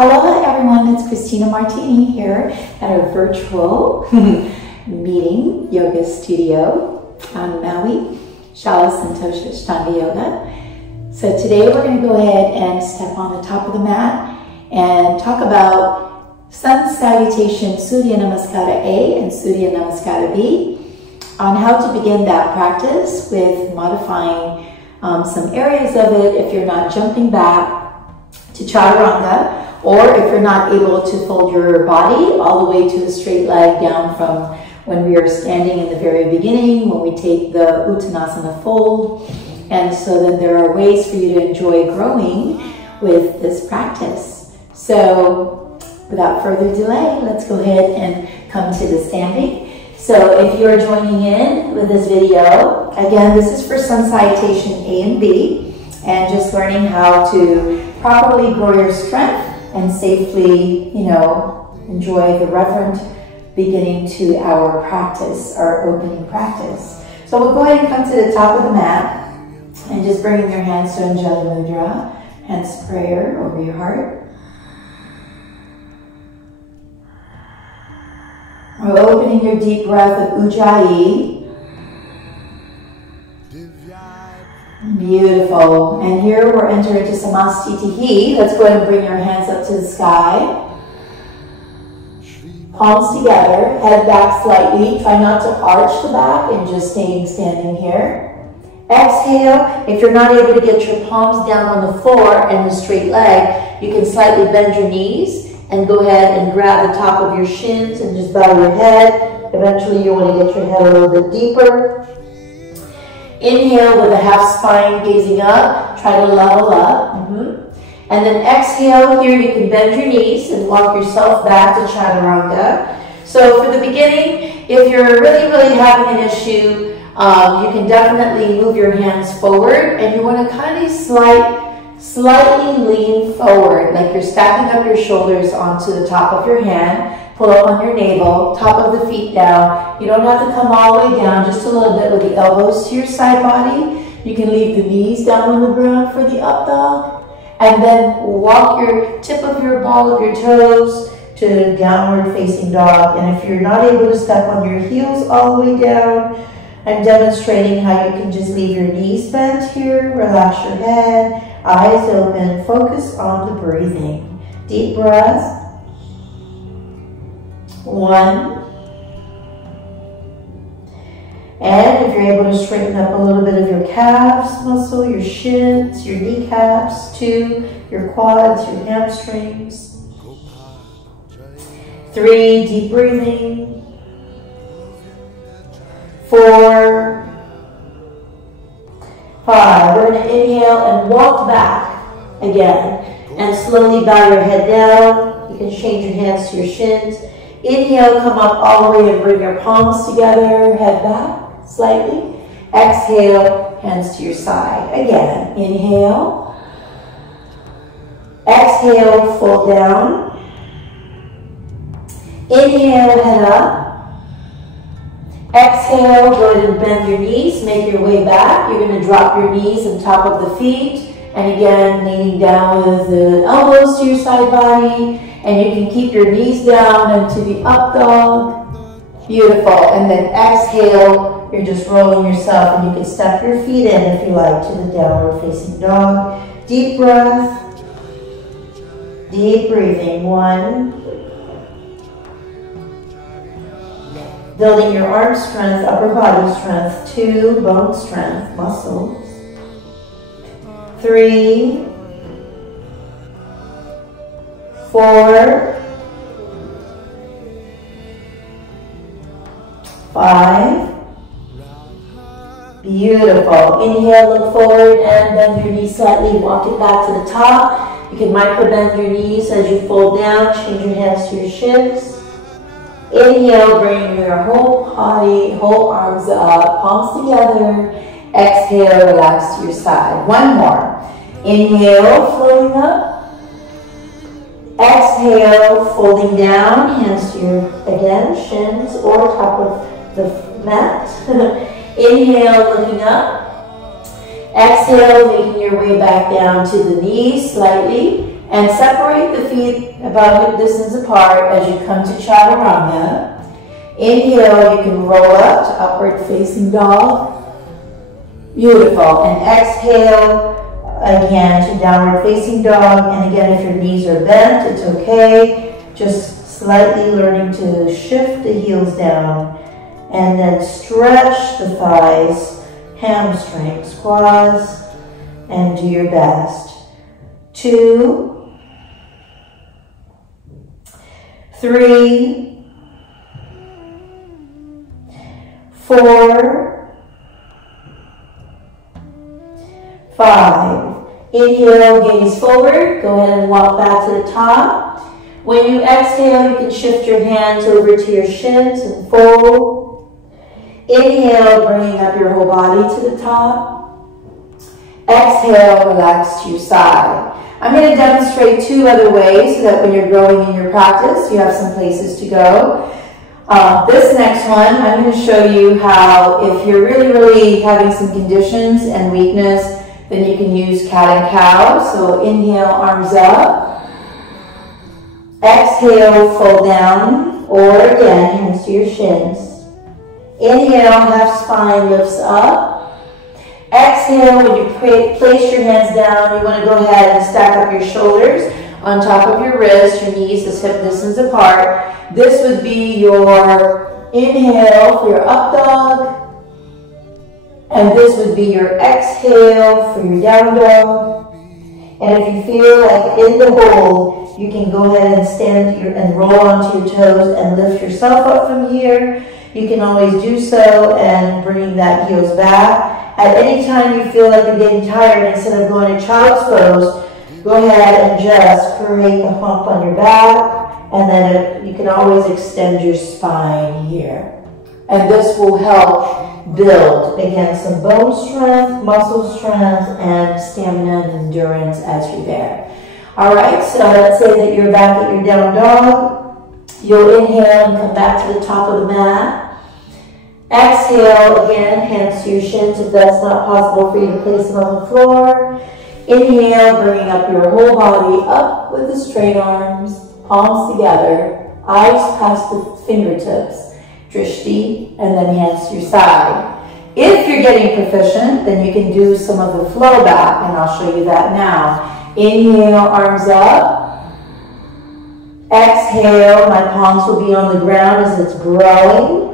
Aloha everyone, it's Christina Martini here at our virtual meeting yoga studio on Maui, Salutations Ashtanga Yoga. So today we're going to go ahead and step on the top of the mat and talk about Sun Salutation Surya Namaskar A and Surya Namaskar B, on how to begin that practice with modifying some areas of it if you're not jumping back to chaturanga, or if you're not able to fold your body all the way to a straight leg down from when we are standing in the very beginning, when we take the Uttanasana fold. And so then there are ways for you to enjoy growing with this practice. So without further delay, let's go ahead and come to the standing. So if you're joining in with this video, again, this is for Sun Salutation A and B, and just learning how to properly grow your strength and safely, enjoy the reverent beginning to our practice, our opening practice. So we'll go ahead and come to the top of the mat and just bring your hands to Anjali Mudra, hands prayer over your heart. We're opening your deep breath of Ujjayi. Beautiful. And here we're entering to Samastitihi. Let's go ahead and bring your hands up to the sky. Palms together, head back slightly. Try not to arch the back and just standing here. Exhale. If you're not able to get your palms down on the floor and the straight leg, you can slightly bend your knees and go ahead and grab the top of your shins and just bow your head. Eventually you want to get your head a little bit deeper. Inhale with a half spine gazing up, try to level up. And then exhale, here you can bend your knees and walk yourself back to chaturanga. So for the beginning, if you're really having an issue, you can definitely move your hands forward, and you want to kind of slightly lean forward, like you're stacking up your shoulders onto the top of your hand. Pull up on your navel, top of the feet down. You don't have to come all the way down, just a little bit with the elbows to your side body. You can leave the knees down on the ground for the up dog. And then walk your tip of your ball of your toes to downward facing dog. And if you're not able to step on your heels all the way down, I'm demonstrating how you can just leave your knees bent here. Relax your head, eyes open, focus on the breathing. Deep breath. 1. And if you're able to straighten up a little bit of your calves muscle, your shins, your kneecaps, 2, your quads, your hamstrings. 3, deep breathing. 4, 5. We're going to inhale and walk back again. And slowly bow your head down. You can change your hands to your shins. Inhale, come up all the way and bring your palms together, head back slightly. Exhale, hands to your side. Again, inhale. Exhale, fold down. Inhale, head up. Exhale, go ahead and bend your knees, make your way back. You're going to drop your knees on top of the feet. And again, leaning down with the elbows to your side body. And you can keep your knees down into the up dog. Beautiful. And then exhale, you're just rolling yourself, and you can step your feet in if you like to the downward facing dog. Deep breath. Deep breathing. 1. Building your arm strength, upper body strength. 2, bone strength, muscles. 3, 4, 5. Beautiful. Inhale, look forward and bend your knees slightly. Walk it back to the top. You can micro bend your knees as you fold down. Change your hands to your shins. Inhale, bring your whole body, whole arms up, palms together. Exhale, relax to your side. 1 more. Inhale, floating up. Exhale, folding down, hands to your, again, shins or top of the mat. Inhale, looking up. Exhale, making your way back down to the knees slightly. And separate the feet about hip distance apart as you come to chaturanga. Inhale, you can roll up to upward facing dog. Beautiful. And exhale again to downward facing dog. And again, if your knees are bent, it's okay. Just slightly learning to shift the heels down. And then stretch the thighs, hamstrings, quads, and do your best. 2, 3, 4, 5. Inhale, gaze forward. Go ahead and walk back to the top. When you exhale, you can shift your hands over to your shins and fold. Inhale, bringing up your whole body to the top. Exhale, relax to your side. I'm going to demonstrate 2 other ways so that when you're growing in your practice, you have some places to go. This next one, I'm going to show you how if you're really having some conditions and weakness, then you can use cat and cow. So inhale, arms up. Exhale, fold down. Or again, hands to your shins. Inhale, half spine lifts up. Exhale, when you place your hands down, you want to go ahead and stack up your shoulders on top of your wrists, your knees is hip distance apart. This would be your inhale for your up dog. And this would be your exhale for your down dog. And if you feel like in the hold, you can go ahead and stand and roll onto your toes and lift yourself up from here. You can always do so and bring that heels back. At any time you feel like you're getting tired, instead of going to child's pose, go ahead and just create the hump on your back, and then you can always extend your spine here. And this will help build, again, some bone strength, muscle strength, and stamina and endurance as you're there. All right, so let's say that you're back at your down dog. You'll inhale and come back to the top of the mat. Exhale, again, hands to your shins if that's not possible for you to place them on the floor. Inhale, bringing up your whole body up with the straight arms, palms together, eyes past the fingertips, drishti, and then hands to your side. If you're getting proficient, then you can do some of the flow back, and I'll show you that now. Inhale, arms up. Exhale, my palms will be on the ground as it's growing.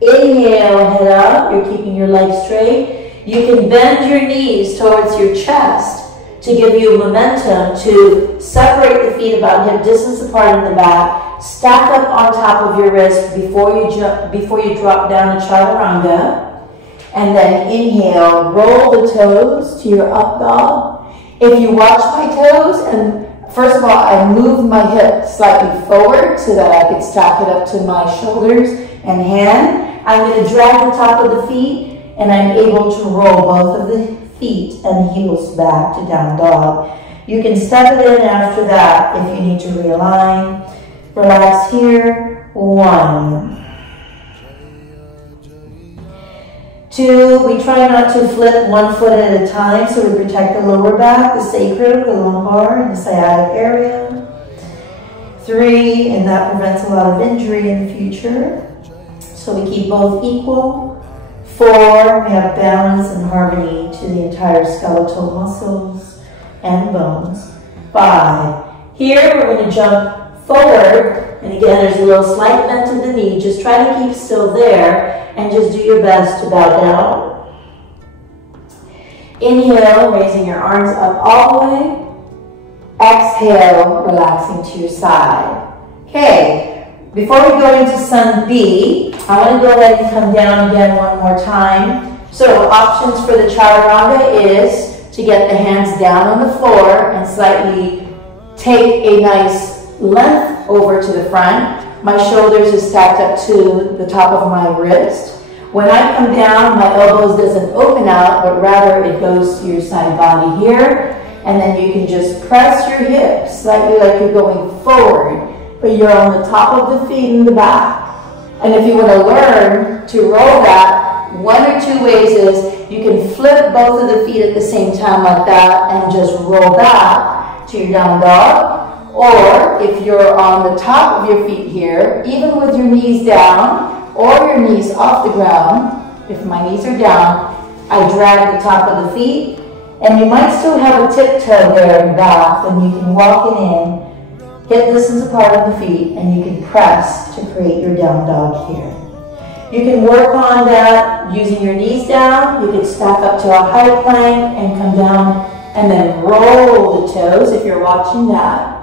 Inhale, head up. You're keeping your legs straight. You can bend your knees towards your chest to give you momentum to separate the feet about hip distance apart in the back. Stack up on top of your wrist before you drop down to chaturanga. And then inhale, roll the toes to your up dog. If you watch my toes, and first of all, I move my hip slightly forward so that I can stack it up to my shoulders and hand. I'm going to drag the top of the feet, and I'm able to roll both of the feet and heels back to down dog. You can step it in after that if you need to realign. Relax here. 1, 2, we try not to flip one foot at a time, so we protect the lower back, the sacrum, the lumbar, and the sciatic area. 3, and that prevents a lot of injury in the future. So we keep both equal. 4, we have balance and harmony to the entire skeletal muscles and bones. 5, here we're going to jump forward, and again there's a little slight bend in the knee. Just try to keep still there and just do your best to bow down. Inhale, raising your arms up all the way. Exhale, relaxing to your side. Okay. Before we go into Sun B, I want to go ahead and come down again one more time. So options for the chaturanga is to get the hands down on the floor and slightly take a nice length over to the front. My shoulders are stacked up to the top of my wrist. When I come down, my elbows doesn't open out, but rather it goes to your side body here. And then you can just press your hips slightly like you're going forward, but you're on the top of the feet in the back. And if you want to learn to roll that, 1 or 2 ways is you can flip both of the feet at the same time like that and just roll back to your down dog. Or if you're on the top of your feet here, even with your knees down or your knees off the ground, if my knees are down, I drag the top of the feet, and you might still have a tiptoe there in the back, then you can walk it in, hip distance apart of the feet, and you can press to create your down dog here. You can work on that using your knees down. You can stack up to a high plank and come down and then roll the toes if you're watching that.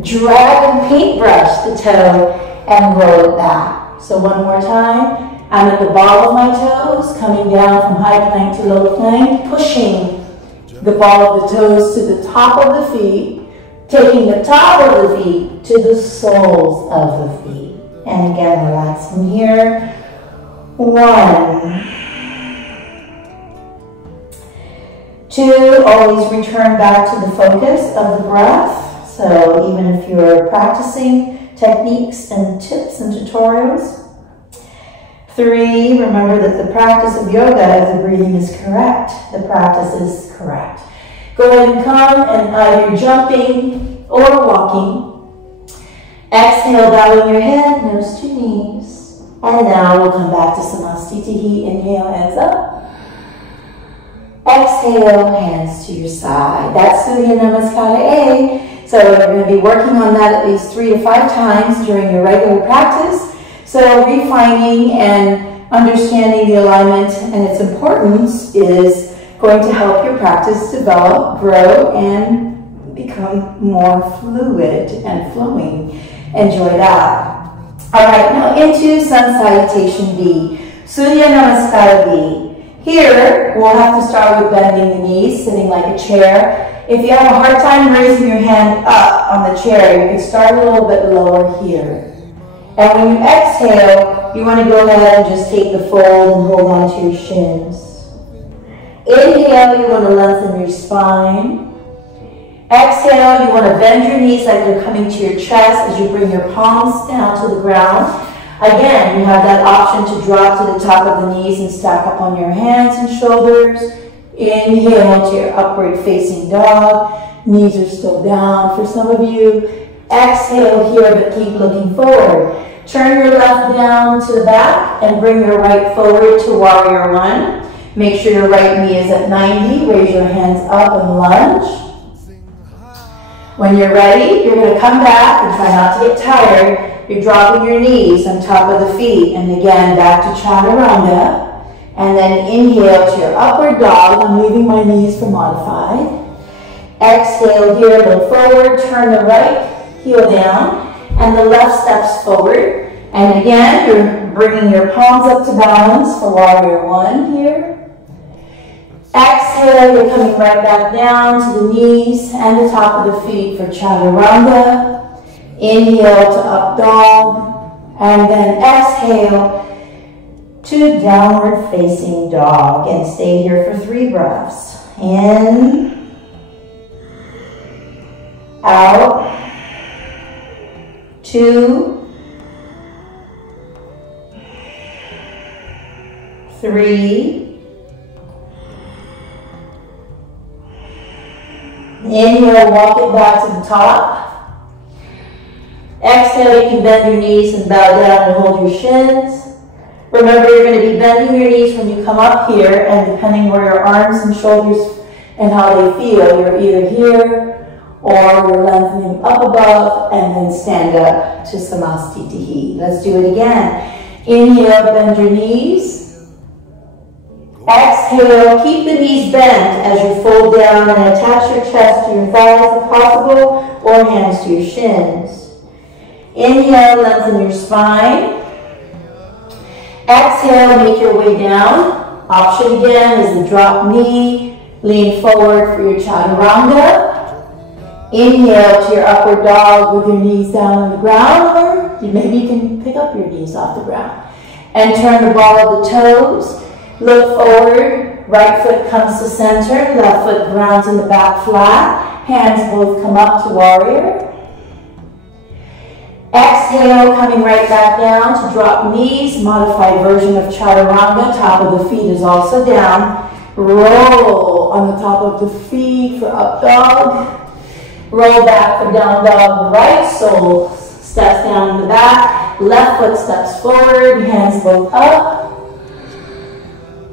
Drag and paintbrush the toe and roll it back. So one more time. I'm at the ball of my toes, coming down from high plank to low plank, pushing the ball of the toes to the top of the feet, taking the top of the feet to the soles of the feet. And again, relaxing here. 1, 2, always return back to the focus of the breath. So even if you're practicing techniques and tips and tutorials. 3, remember that the practice of yoga, if the breathing is correct, the practice is correct. Go ahead and come and either jumping or walking. Exhale, bowing your head, nose to knees. And now we'll come back to Samastitihi. Inhale, hands up. Exhale, hands to your side. That's Surya Namaskar A. So you're going to be working on that at least 3 to 5 times during your regular practice. So refining and understanding the alignment and its importance is going to help your practice develop, grow, and become more fluid and flowing. Enjoy that. All right, now into Sun Salutation B. Surya Namaskar B. Here, we'll have to start with bending the knees, sitting like a chair. If you have a hard time raising your hand up on the chair, you can start a little bit lower here. And when you exhale, you want to go ahead and just take the fold and hold on to your shins. Inhale, you want to lengthen your spine. Exhale, you want to bend your knees like they're coming to your chest as you bring your palms down to the ground. Again, you have that option to drop to the top of the knees and stack up on your hands and shoulders. Inhale to your upward facing dog. Knees are still down for some of you. Exhale here, but keep looking forward. Turn your left down to the back and bring your right forward to Warrior 1. Make sure your right knee is at 90. Raise your hands up and lunge. When you're ready, you're going to come back and try not to get tired. You're dropping your knees on top of the feet. And again, back to Chaturanga. And then inhale to your upward dog. I'm leaving my knees for modified. Exhale here, look forward. Turn the right heel down. And the left steps forward. And again, you're bringing your palms up to balance for Warrior 1 here. Exhale, you're coming right back down to the knees and the top of the feet for Chaturanga. Inhale to Up Dog. And then exhale to Downward Facing Dog. And stay here for 3 breaths. In. Out. 2, 3. Inhale, walk it back to the top. Exhale, you can bend your knees and bow down and hold your shins. Remember, you're going to be bending your knees when you come up here, and depending where your arms and shoulders and how they feel, you're either here or you're lengthening up above and then stand up to Samastitihi. Let's do it again. Inhale, bend your knees. Exhale, keep the knees bent as you fold down and attach your chest to your thighs if possible, or hands to your shins. Inhale, lengthen your spine. Exhale, make your way down. Option again is the drop knee. Lean forward for your Chaturanga. Inhale to your upward dog with your knees down on the ground, or maybe you can pick up your knees off the ground. And turn the ball of the toes. Look forward, right foot comes to center, left foot grounds in the back flat. Hands both come up to Warrior. Exhale, coming right back down to drop knees, modified version of Chaturanga. Top of the feet is also down. Roll on the top of the feet for Up Dog. Roll back for down dog. Right sole steps down in the back. Left foot steps forward. Hands both up.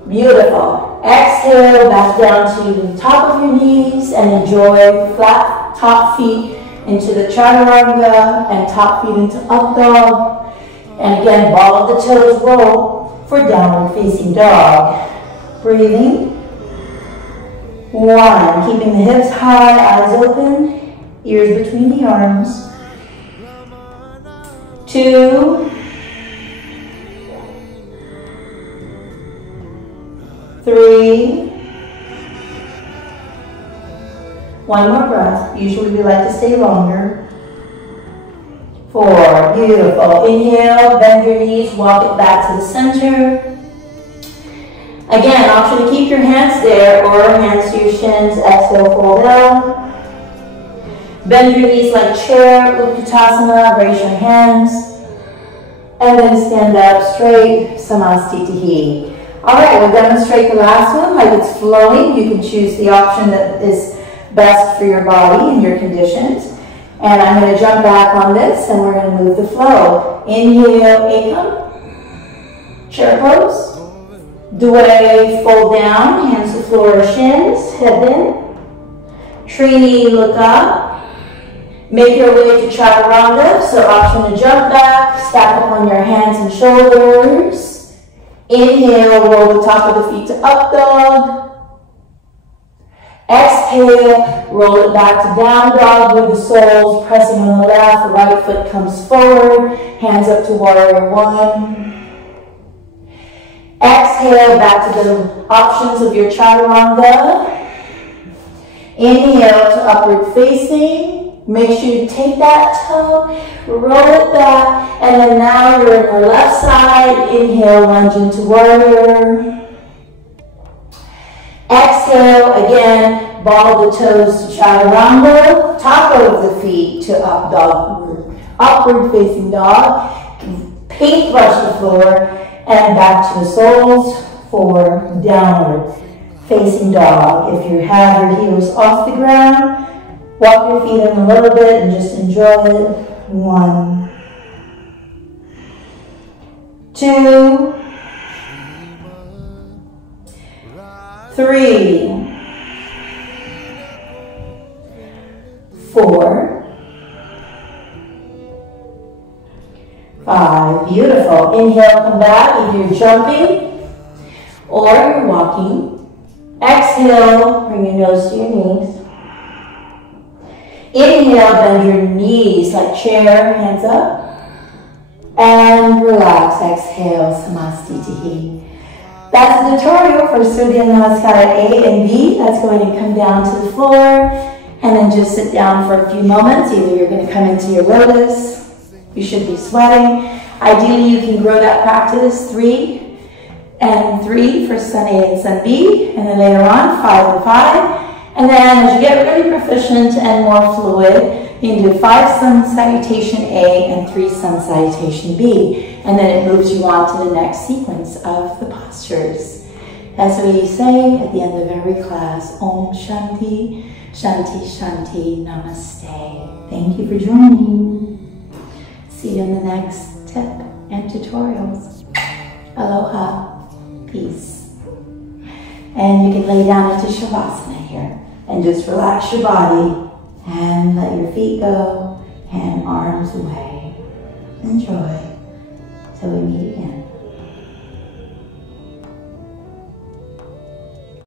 Beautiful. Exhale, back down to the top of your knees and enjoy flat top feet into the chaturanga and top feet into up dog. And again, ball of the toes roll for downward facing dog. Breathing. 1, keeping the hips high, eyes open, ears between the arms. 2, 3, 1 more breath. Usually we like to stay longer. 4, beautiful. Inhale, bend your knees, walk it back to the center. Again, option to keep your hands there or hands to your shins. Exhale, fold down. Bend your knees like chair, Utkatasana, raise your hands. And then stand up straight, Samastitihi. Alright, we'll demonstrate the last one, like it's flowing. You can choose the option that is best for your body and your conditions. And I'm going to jump back on this and we're going to move the flow. Inhale, Ekam, chair pose. Dway, fold down, hands to floor or shins, head in. Trini, look up. Make your way to chaturanga, so option to jump back, stack up on your hands and shoulders. Inhale, roll the top of the feet to up dog. Exhale, roll it back to down dog with the soles pressing on the left, the right foot comes forward, hands up to warrior 1. Exhale, back to the options of your chaturanga. Inhale to upward facing. Make sure you take that toe, roll it back, and then now you're on the left side. Inhale, lunge into warrior. Exhale, again, ball the toes to chaturanga. Top of the feet to up dog, upward facing dog. Paintbrush the floor. And back to the soles for downward facing dog. If you have your heels off the ground, walk your feet in a little bit and just enjoy it. 1, 2, 3, 4, 5, beautiful. Inhale, come back, either you're jumping or you're walking. Exhale, bring your nose to your knees. Inhale, bend your knees like chair, hands up. And relax, exhale, Samastitihi. That's the tutorial for Surya Namaskar A and B. That's going to come down to the floor and then just sit down for a few moments. Either you're going to come into your lotus. You should be sweating. Ideally, you can grow that practice 3 and 3 for Sun A and Sun B, and then later on 5 and 5. And then as you get really proficient and more fluid, you can do 5 Sun Salutation A and 3 Sun Salutation B. And then it moves you on to the next sequence of the postures. As we say at the end of every class, Om Shanti, Shanti, Shanti, Namaste. Thank you for joining. See you in the next tip and tutorials. Aloha, peace. And you can lay down into Shavasana here and just relax your body and let your feet go and arms away. Enjoy till we meet again.